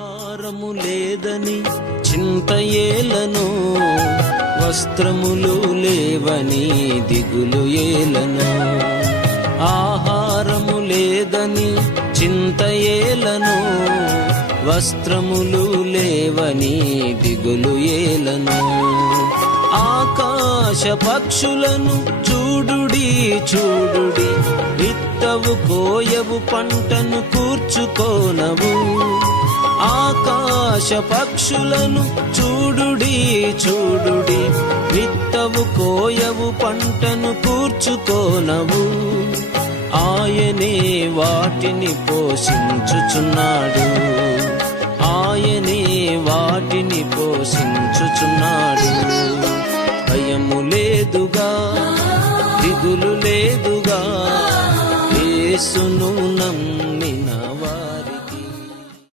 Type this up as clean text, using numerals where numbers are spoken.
ఆహారము లేదని చింత ఏలను, వస్త్రములు లేవని దిగులు ఏలను. ఆహారము లేదని చింత ఏలను, వస్త్రములు లేవని దిగులు ఏలను. ఆకాశ పక్షులను చూడుడి చూడుడి, విత్తవు కోయవు పంటను కూర్చుకోనవు. ఆకాశ పక్షులను చూడుడి చూడుడి, విత్తవు కోయవు పంటను కూర్చుకోనవు. ఆయనే వాటిని పోషించుచున్నాడు, ఆయనే వాటిని పోషించుచున్నాడు. భయము లేదుగా, దిగులు లేదుగా, యేసును నమ్మిన వారి